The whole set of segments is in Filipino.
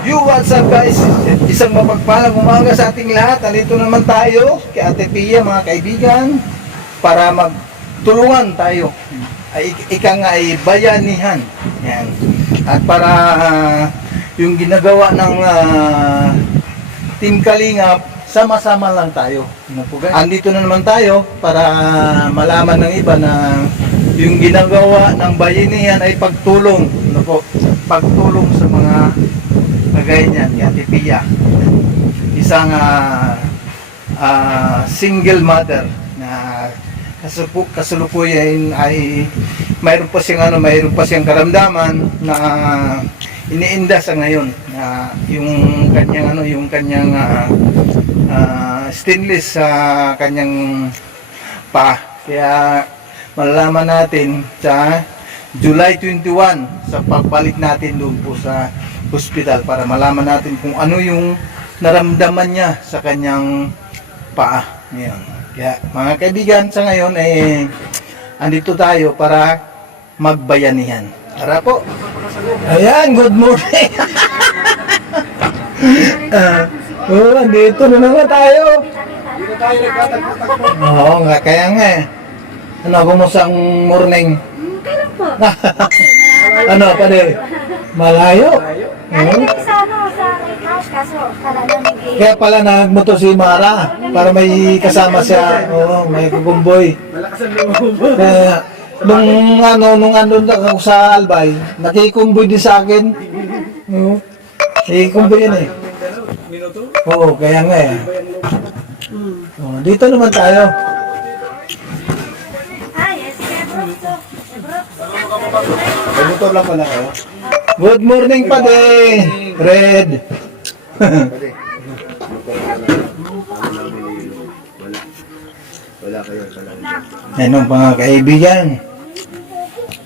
What's up guys? Isang mapagpalang umaga sa ating lahat. Andito naman tayo kay Ate Pia, mga kaibigan, para magtulungan tayo. Ika nga ay bayanihan. Yan. At para yung ginagawa ng Team Kalingap, sama-sama lang tayo. Andito na naman tayo para malaman ng iba na yung ginagawa ng bayanihan ay pagtulong. Ano po? Pagtulong sa mga kagaya niyan, ni Ate Pia. Isang single mother na kasalukuyan ay mayroon pa siyang karamdaman na iniinda sa ngayon na yung kanyang stainless sa kanyang pa. Kaya malalaman natin sa July 21 sa pagbalik natin doon po sa hospital para malaman natin kung ano yung naramdaman niya sa kanyang paa ngayon. Kaya mga kaibigan, sa ngayon andito tayo para magbayanihan. Tara po. Ayan, good morning. Andito na naman tayo. Dito tayo nagtatagpo-tagpo. Oo nga, kaya nga Ano, kumusta ang morning? Kailan po? Ano, pwede? Malayo? Galing kami sa Lake House, kaso kala namin Kaya pala nagmotor si Mara para may kasama siya. Oo, may kagumboy. Malakas ang lumubog. Kaya nung andun ako sa Albay, nakikumboy din sa akin. Oo. Nakikumboy yan Minuto? Oo, kaya nga Oo, dito naman tayo. May motor lang pala kayo? Good morning pa Red. Wala kayo. Ano mga kaibigan,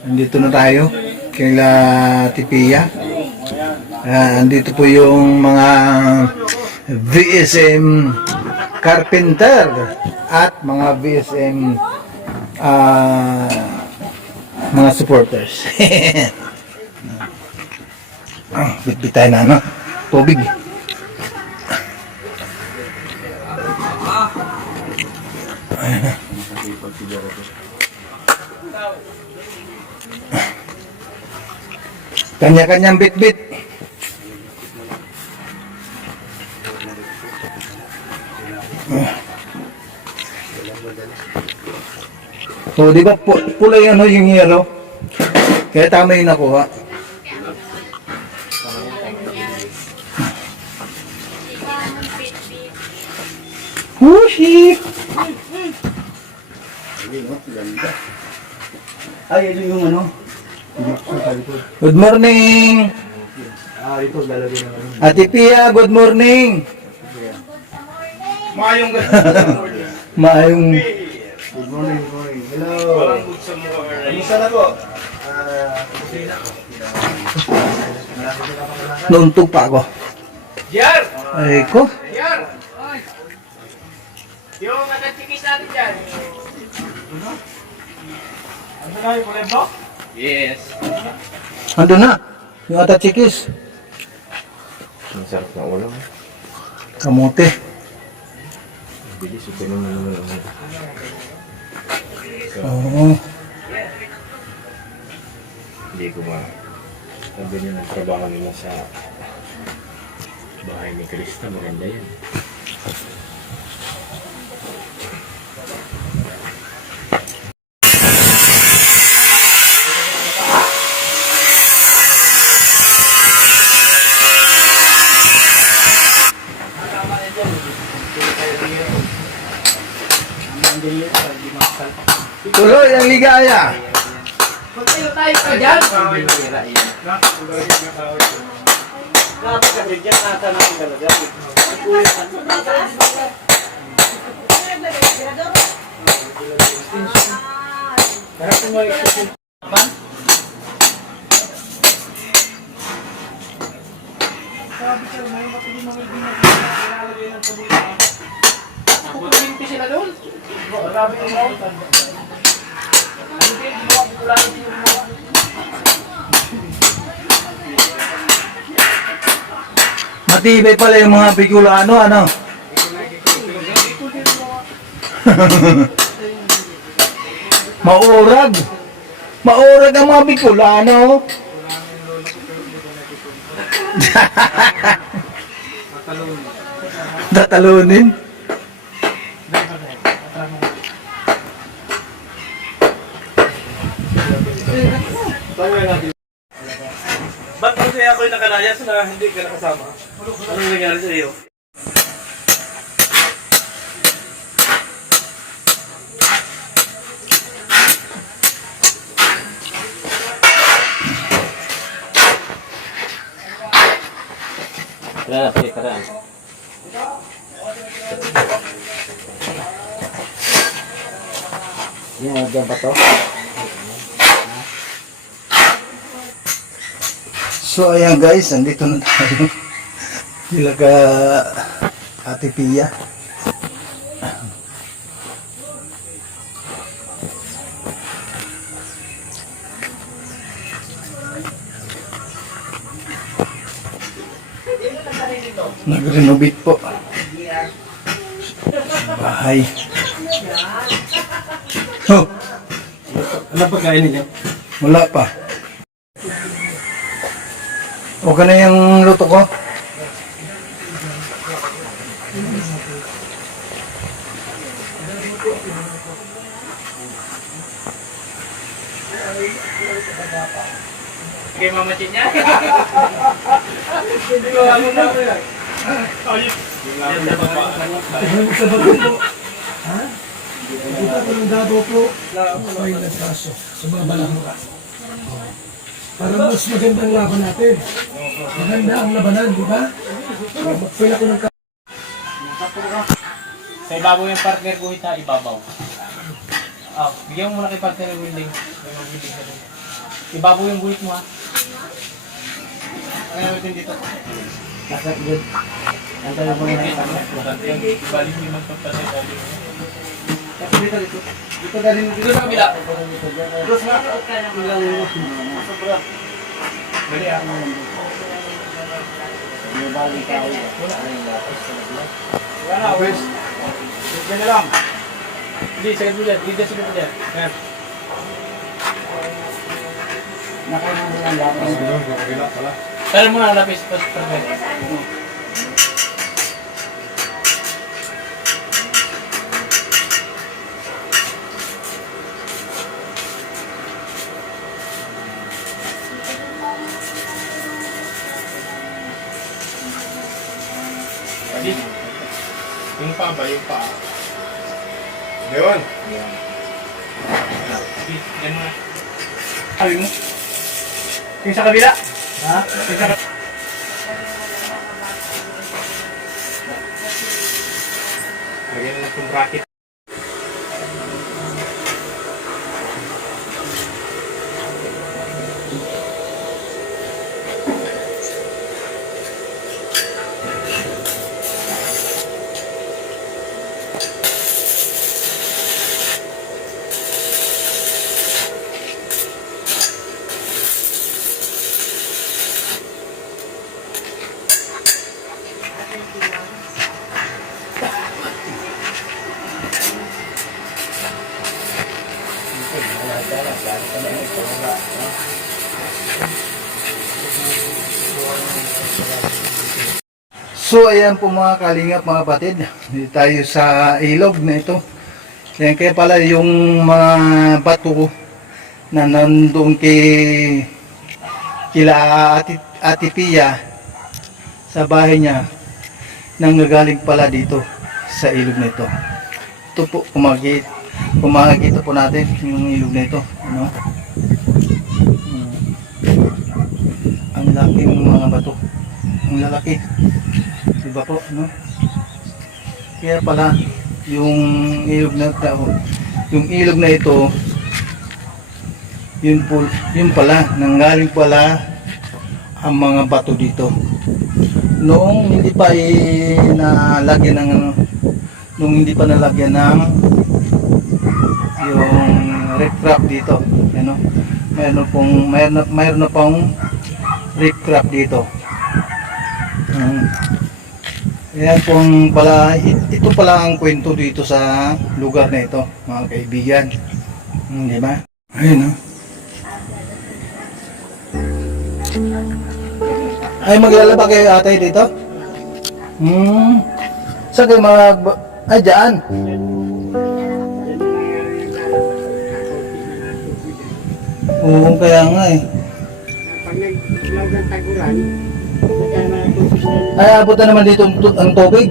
andito na tayo kila Tipia. Andito po yung mga VSM Carpenter at mga VSM mga supporters. Bitbit tayo na tubig. Kanya-kanyang bitbit. So, di ba pula yung yung yellow? Kaya tama yung nakuha. Whooshie! Ay, ito yung ano? Good morning! Ito, lalagay na rin. Ate Pia, good morning! Maayong Maayong... Good morning, good morning. Hello. Kamusta na po? Nauntog pa ako. Jar! Ay ko. Jar! Yung nagchikis natin dyan. Ano na yung kulay block? Yes. Ando na. Yung ata chikis. Ang sarap na ulam. Kamote. Bilis, ito naman naman. Oo. Hindi ko sabi niya ng trabaho nila sa bahay ni Krista, maganda yan. Tuloy ang ligaya. Magtayo tayo ka dyan. Dapat kasi dyan nasa natin talaga. Harap mo extension. Sabi sir, may matindi mga ilalagay ng sabon. Kukuminti sila doon. Grabe yung round. Matibay pala yung mga Bicolano, ano? Maurag. Maurag ang mga Bicolano. Tatalunin. Ba't kasi ako'y nakalayas na hindi ka nakasama? Anong nangyari sa iyo? Tara, sige, tara. Yan, dyan ba to? So ayan guys, andito na tayo. Sila ka Ate Pia. Nag-renovate po sa bahay. Oh, Ano pagkain ninyo? wala pa. Okay na yung luto ko. Kay Mama Chinya. Hindi ko alam na ako yan. Kita ko ng dabo po, may nagkaso sa mga balangka. Para mas magandang laban natin. Maganda ang labanan, di ba? Magpil ako ng Sa ibabaw yung partner guhit ha, ibabaw. Ah, bigyan mo muna kay partner ng wheeling. May mag-wheeling ka rin. Ibabaw yung guhit mo ha. Ano natin dito? Kasat good. Ang tayo mo na isang Balik mo magpapatay dali mo. Kasi dito. Dito galing Dito sa kabila. Terus nga. Bali ah. may bali ka ulit. Wala na yung lapis sa naglag. Wala na, wes. Sige na lang. Hindi, sige mo dyan. Hindi, sige mo dyan. Ayan. Nakain mo yung lapis. Tara mo na lapis. Perfect. Yung pa ba? Yung pa? Leon! Sige, yan mo na. Sabi mo? Yung sa kabila? Ha? Yung sa kabila? Lagyan na itong bracket. So ayan po mga kalingap mga batid, dito tayo sa ilog na ito. Yan kaya pala yung mga bato na nandun kila Ate Pia sa bahay niya, nanggagaling pala dito sa ilog na ito. Ito po, kumakita po natin yung ilog na ito. Ano? Ang laking mga bato, ang lalaki. Diba po, no? Kaya pala yung ilog na ito, yun pala, nanggaling pala ang mga bato dito. Noong hindi pa nalagyan ng yung recrap dito, ano? Mayroon na pong recrap dito. Ayan pong pala, ito pala ang kwento dito sa lugar na ito, mga kaibigan. Di ba? Ayun, no? Ay, maglalaba kayo ate dito? Saan kayo ay, dyan? Oo, kaya nga eh. Pag nag-vlog ng tagulan, kaya naman ang tubig na Ay, abot na naman dito ang tubig.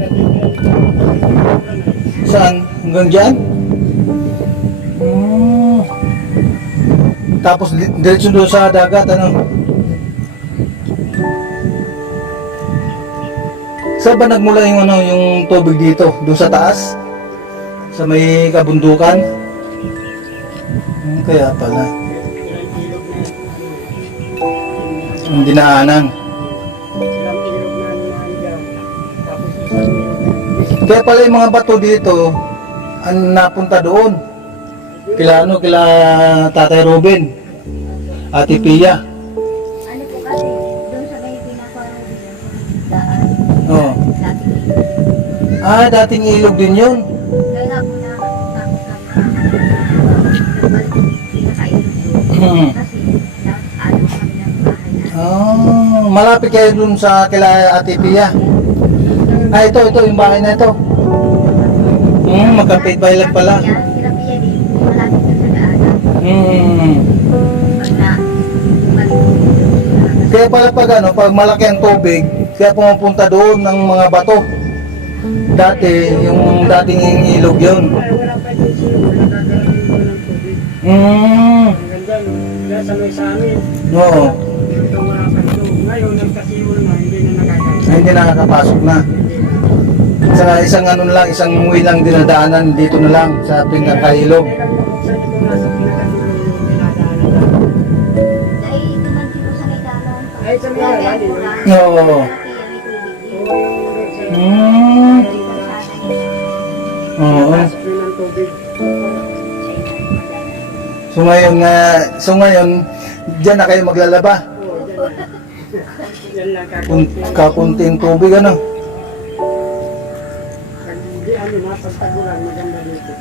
Saan? Hanggang dyan? Tapos diretso doon sa dagat, ano? Saan ba nagmula yung ano, yung tubig dito? Doon sa taas? Sa may kabundukan? Kaya pala. Ang dinaanan. ilang ilog na nandiyan. Tapos isang ilog na Kaya pala yung mga bato dito, ang napunta doon. Kila Tatay Ruben, Ate Pia. Ano po kasi, doon sa may pinaka daan, Oh. dati Dating ilog din yun. kaya po na tapos nagbalik pinakailog doon. Kasi ano kami ng bahay na. Malapit kayo dun sa kila Ate Pia. Ito yung bahay na ito. Magkapit bahay lang pala. Sila Pia din, malapit na sa daanan. Pag na, balik Kaya pala pag malaki ang tubig, kaya pumapunta doon ng mga bato. Dati, yung dating ilog yun. wala pa din sila, wala gagawin ko ng tubig. Hanggang dyan, kaya sa may sa amin, Oo. dito wala pa ito. Ngayon, nagkasiwol na, hindi na nagagawin. Hindi nakakapasok na. Sa isang isang way lang dinadaanan dito na lang sa pinakailog. Kaya lang minsan ito nasa pinakatulong yung dinadaanan na. Ay, duman dito sa may dalan. Ay, sa may dalan din. Oo. Oo. Pasok yun ng tubig. So ngayon, diyan na kayo maglalaba. Oo, dyan. Yan lang Kung kakaunti. kakunting tubig, ano? Pag hindi na, pagtagulan, maganda dito.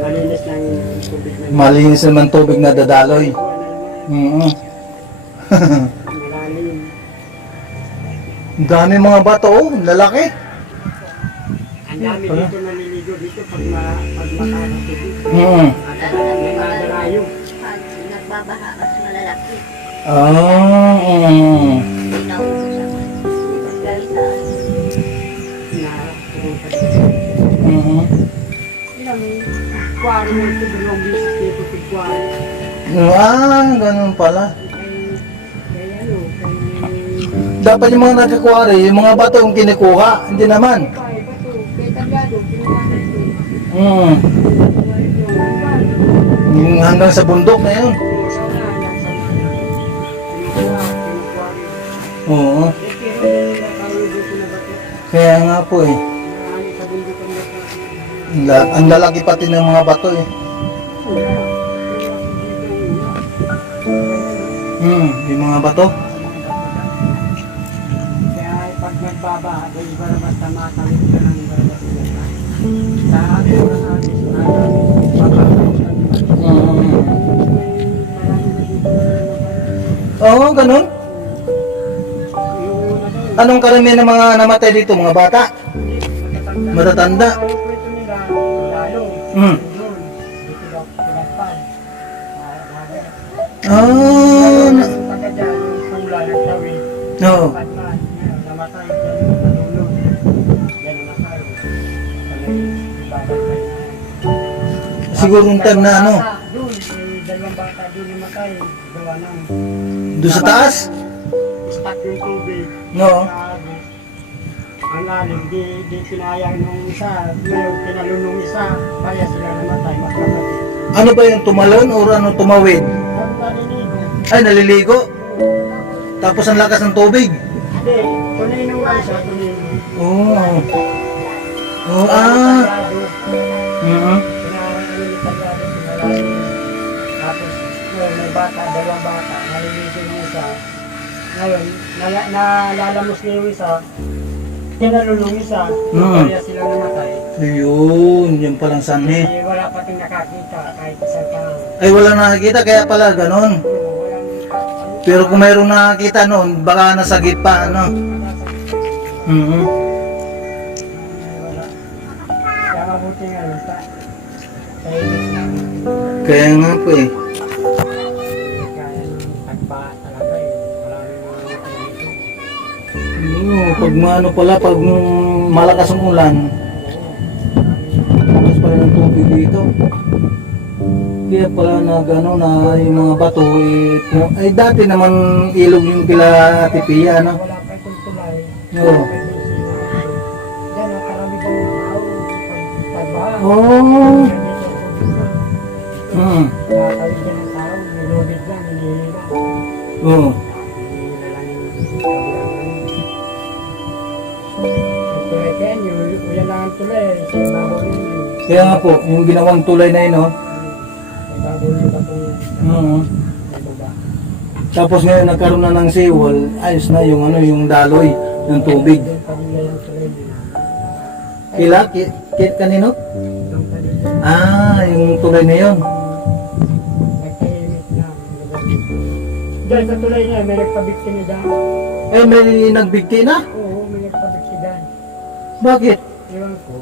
Malinis lang yung tubig na yun. Malinis naman tubig na dadaloy. Malalim. Ang dami mga bato, ang lalaki. Ang dami dito naliligo dito pag makakatubig. Mm. May nadalayo. Pag nagbabaha, mas malalaki. Ah. Na pumunta dito. Mhm. Ilang kwari mo ito, dalawang bisis dito sa kwari. Ganun pala. Kaya ano, kay... Dapat yung mga nagkakwari, yung mga bato yung kinikuha, hindi naman. Kaya ba ito? Kaya tablado, pinunahan ito. Mm. Yung hanggang sa bundok na yun. Sana, hanggang sa kinukuha, kinukwari. Oo. Pero nakalubuto na bato. Kaya nga po eh. Marami sa bundok ang bato. Ang lalaki pati ng mga bato eh. Yung mga bato. Kaya pag nagbaba, iba na basta matawid ka ng barbas nila. Sa atin na natin, Oo, ganun. yung una doon, Anong karamihan ng mga namatay dito? Mga bata? Matatanda. Ang kwento nila, lalo. Mm. Doon, dito daw pinagpan. Ah. Yung taga dyan, yung pula nagsawi. Oo. Patman, namatay dyan sa dulo. Yan ang namatay. Babalik. Siguro yung time na ano, Doon, dalawang bata doon namatay. Gawa ng doon sa taas? stuck yung tubig. No. Grabe. Ang lalim, di pinayang nung isa. Ngayon, tinalon nung isa. Kaya sila namatay, magkakapit. Ano ba yung tumalon o ano tumawid? Ang naliligo. Ay, naliligo. Tapos ang lakas ng tubig. Hindi, tunino nga siya, tunino. Oo. Oo, Tagyado. Mhm. Pinarang ano ni Tagyado, pinalalim. Tapos, may bata, dalawang bata, naliligo yung isa. Ngayon, nalalamos na yung isa, kinalunong isa, kaya sila namatay. Ayun, yun palang sanhi. Eh, wala pating nakakita kahit isang tao. Ay, wala nakakita, kaya pala ganon. Walang Pero kung mayroong nakakita noon, baka nasagip pa, ano? Mhm. wala. Kaya mabuti nga yun, sa init ng Kaya nga po eh. kaya ng tagpa talaga eh. Wala rin mga dito. Oo, pag maano pala, pag malakas ang ulan, malakas pala ng tubig dito. Kaya pala na gano'n na yung mga bato, ay dati naman ilog yung kila Ate Pia, no? Wala pa itong tulay. Oo. Diyan, nakarami ba yung tao? Pagbaha. Oh. Nakakawin dyan ang tao. Nilubid lang, hinihila. Oo. Hinihila lang yung kabilang ano. Yung tulay kaya, uyan lang ang tulay. Sa ibabaw yun. Kaya nga po, yung ginawang tulay na yun, no? Sa ibabaw yung batong Oo. nababa. Tapos ngayon nagkaroon na ng seawall, ayos na yung ano, yung daloy ng tubig. Doon pa nila yung tulay nila. Kila? Kanino? Doon pa nila. Ah, yung tulay na yun. Nagtahimik na. Diyan sa tulay niya, may nagpabikti na dyan. Eh, may nagbigti na? Oo, may nagpabikti dyan. Bakit? Iwan ko.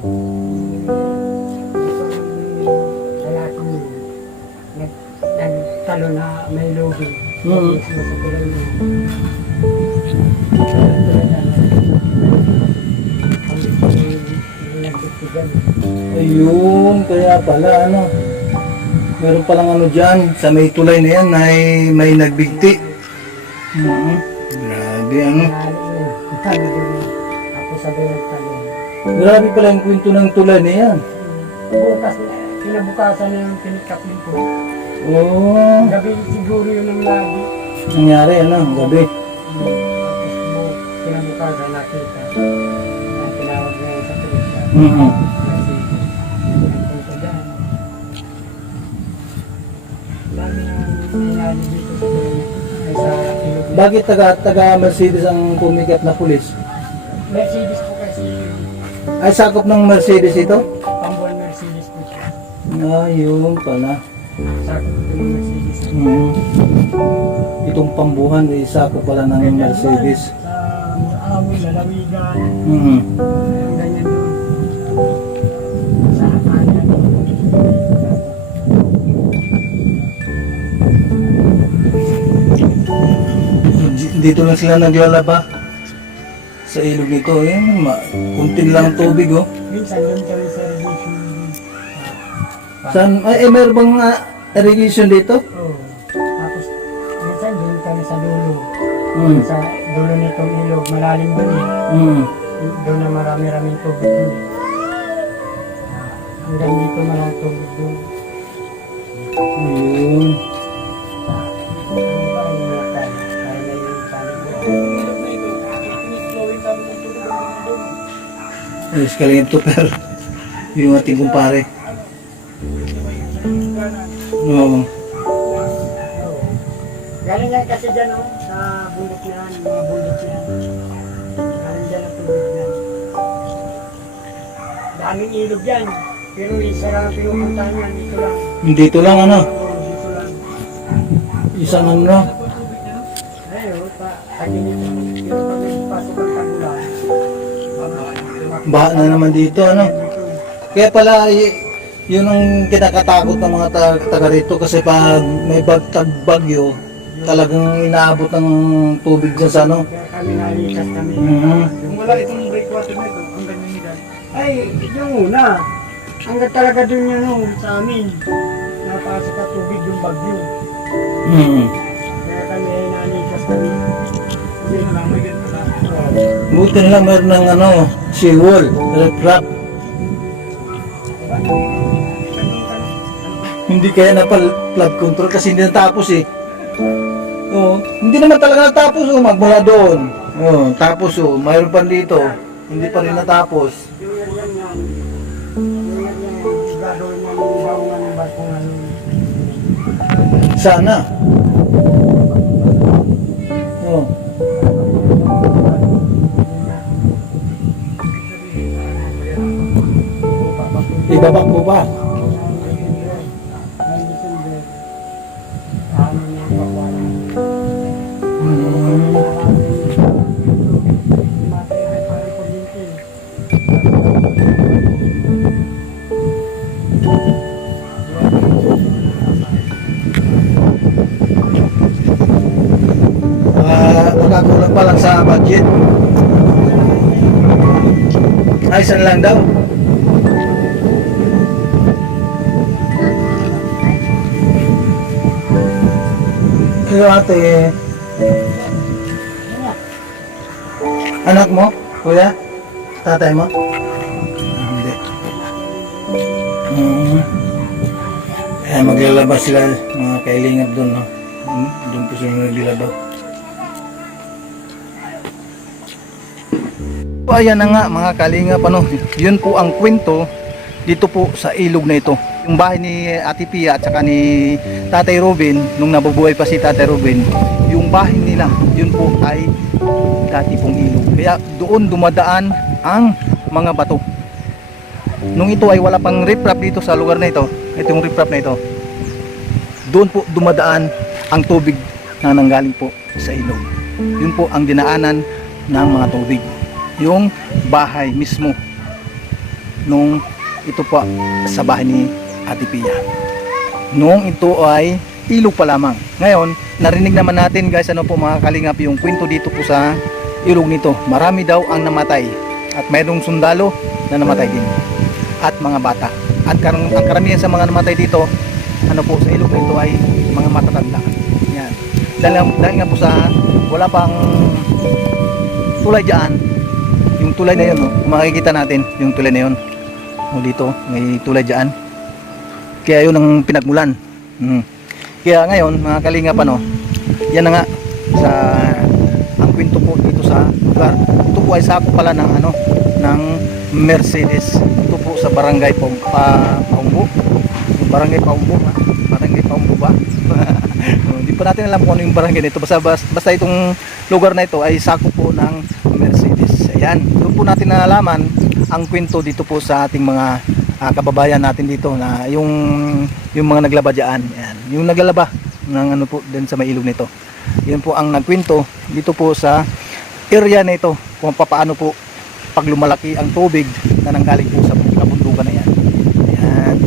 Kaya kung nagtalo na may lobby. Mhm. Sa tulay niya. Kaya tulay na. Ang nagbikti dyan. Ayun, kaya pala ano. Meron palang ano dyan, sa may tulay na yan, may nagbigti. Grabe ano. Ako sabi nagtalo. Grabe pala yung kwento ng tulay na yan. Bukas, kinabukasan na yung pinikapin ko. Oo, Gabi siguro yun ang lagi. nangyari ano, gabi. Tapos kinabukasan nakita. Ang tinawag na yun sa tulisya. Mhm. Kasi, ang punto dyan. Dami na nangyari dito sa tulisya. Ay sa ilog. Bakit taga Mercedes ang pumikat na pulis? Mercedes po kasi. Ay, sakop ng Mercedes ito? Pambuan Mercedes po siya. Ayun pala. Sakot po yung Mercedes. Mhm. Itong pambuhan, sakop pala ng Mercedes. Sa Murao, Lalawigan. Mhm. Ganyan doon. Sa kanan. Dito lang sila naglalaba. Sa ilog nito, kuntin lang tubig, oh. Minsan doon kami sa relation. Saan, meron bang irrigation dito? Oo. Tapos minsan doon kami sa dulo. Hmm. Sa dulo nitong ilog, malalim doon eh. Hmm. Doon na marami-raming tubig doon eh. Hanggang dito malang tubig doon. Ayun. Ano ba yung mga tayo? Para na yung paniguan. Ayos ka lang ito, pero yung ating kumpare. Oo. Oo. Galing yan kasi dyan oh, sa bundok na yan, mga bundok na yan. Galing dyan ang tubig yan. Daming ilog yan. Pero isa lang ang pinupuntahan yan, dito lang. Dito lang, ano? Oo, dito lang. Isang ano lang. Ayun, taginit lang. Pero pag may pasok ang tagulan, Baha na naman dito, ano? Kaya pala, yun ang kinakatakot ng mga taga rito kasi pag may bagyo, talagang inaabot ng tubig dyan sa ano. kaya kami nalikas kami. Mhm. Kung wala itong breakwater na ito, ang ganyan nila. Ay, yung una, hanggang talaga dun yun oh, sa amin. Napasok ka tubig yung bagyo. Mhm. Kaya kami ay nalikas kami. Kasi nalamay ganito na. Buti na lang meron ng ano, seawall, riprap. Hindi kaya na flood control kasi hindi natapos eh. Oo, hindi naman talaga natapos oh, magmula doon. Oo, tapos oh, mayroon pa dito. Hindi pa rin natapos. Yung yan yan. Yung yan yan. Gagawin mo ng baungan ng barko ngayon. Sana. Oo. Ibabak mo ba? Ngayong December, ano niya ang bakwalan. Hmm. Matay pa rin kuryente. Magkakulang pa lang sa budget. Ay, saan lang daw? Hello ate. Anak mo? Kuya? Tatay mo? Hindi. Maglalabas sila mga kailingap doon, no? Doon po sila naglalaba. So, ayan na nga mga kalingap, ano, yun po ang kwento dito po sa ilog na ito. Yung bahay ni Ate Pia at saka ni Tatay Robin, nung nabubuhay pa si Tatay Robin, yung bahay nila, yun po ay dati pong ilog. Kaya doon dumadaan ang mga bato. Nung ito ay wala pang riprap dito sa lugar na ito, itong riprap na ito, doon po dumadaan ang tubig na nanggaling po sa ilog. Yun po ang dinaanan ng mga tubig. Yung bahay mismo nung ito po sa bahay ni Ate Pia. Noong ito ay ilog pa lamang. Ngayon, narinig naman natin guys, ano po mga kalingap, yung kwento dito po sa ilog nito. Marami daw ang namatay at mayroong sundalo na namatay din at mga bata. At ang karamihan sa mga namatay dito, ano po sa ilog nito ay mga matatanda. Yan. Dahil nga po sa wala pang tulay diyan. Yung tulay na yun, no? Kung makikita natin yung tulay na yun, o dito may tulay diyan. Kaya yun ang pinagmulan. Kaya ngayon mga kalingap, ano, yan na nga sa ang kwento po dito sa lugar. Ito po ay sako pala ng ano, ng Mercedes. Ito po sa barangay Paumbo. Barangay Paumbo, ha? Barangay Paumbo ba? Hindi pa natin alam kung ano yung barangay nito. Basta itong lugar na ito ay sako po ng Mercedes. Ayan, doon po natin nalalaman ang kwento dito po sa ating mga kababayan natin dito na yung mga naglaba diyan. Ayan, yung naglalaba ng ano po din sa may ilog nito. Yan po ang nagkwento dito po sa area na ito kung paano po pag lumalaki ang tubig na nanggaling po sa kabundukan na yan. Ayan.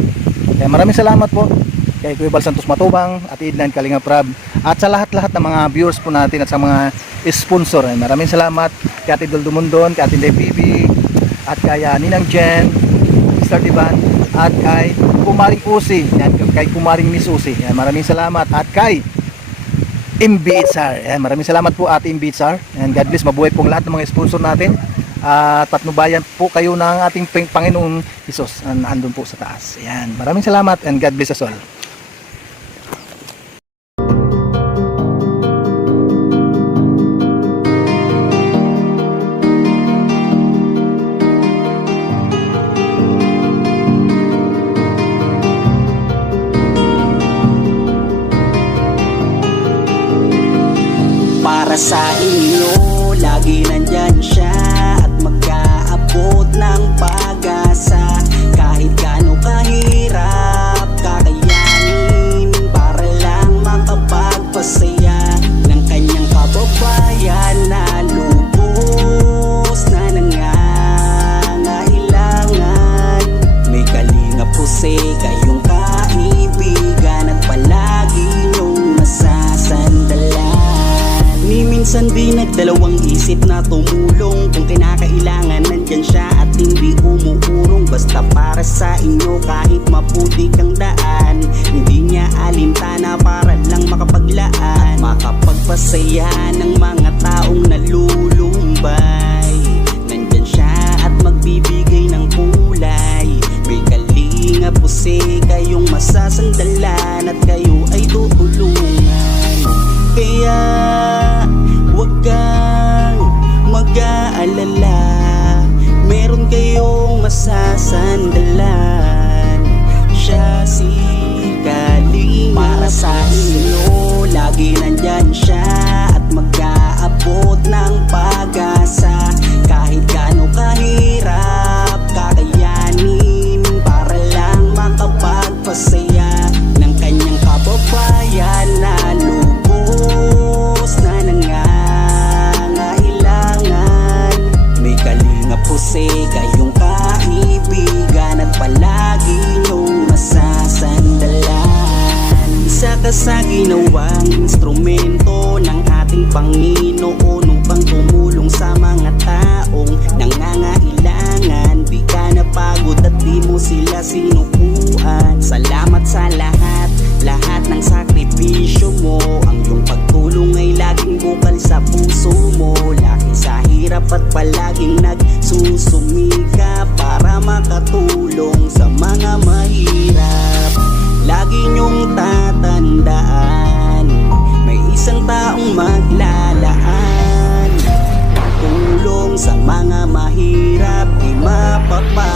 Kaya maraming salamat po kay Kuya Bal Santos Matubang at Ednan Kalinga Prab at sa lahat-lahat ng mga viewers po natin at sa mga sponsor. Maraming salamat kay Ate Dol Dumundon, kay Ate Bibi at kay Ninang Jen, Mr. Divan at kay Kumaring Usi, yan, kay Kumaring Miss Usi. Yan, maraming salamat at kay MBHR. Yan, maraming salamat po Ate MBHR. And God bless, mabuhay pong lahat ng mga sponsor natin. At patnubayan po kayo ng ating Panginoong Hesus andun po sa taas. Yan, maraming salamat and God bless us all. Para sa inyo, lagi nandyan siya at mag-aabot ng pag-asa. Kahit gaano kahirap, kakayanin para lang makapagpasaya ng kanyang kababayan na lubos na nangangailangan. May Kalinga Jose, kayong kaibigan at palagi niyong masasandalan. Ni minsan di nagdalawang isip na tumulong. Kung kinakailangan nandyan siya at hindi umuurong. Basta para sa inyo kahit maputi kang daan. Hindi niya alintana para lang makapaglaan, makapagpasaya ng mga taong nalulumbay. Nandyan siya at magbibigay ng kulay. May Kalinga Jose, kayong masasandalan at kayo ay tutulungan. Kaya huwag kang mag-aalala, meron kayong masasandalan. Siya si Kalinga para sa inyo, lagi nandyan siya at mag-aalala. aabot ng pag-asa. Kahit gaano kahirap kakayanin para lang makapagpasaya ng kanyang kababayan na lubos na nangangailangan. May Kalingap Jose kayong kaibigan at palagi niyong masasandalan. Isa ka sa ginawang instrumento ng ating Panginoon upang tumulong sa mga taong nangangailangan. Di ka napagod at di mo sila sinukuan. Salamat sa lahat ng sakripisyo mo. Ang iyong pagtulong ay laging bukal sa puso mo. Laki sa hirap at palaging nagsusumika para makatulong sa mga mahirap. Lagi niyong tatandaan, may isang taong maglalaan. Tulong sa mga mahirap, di mapapa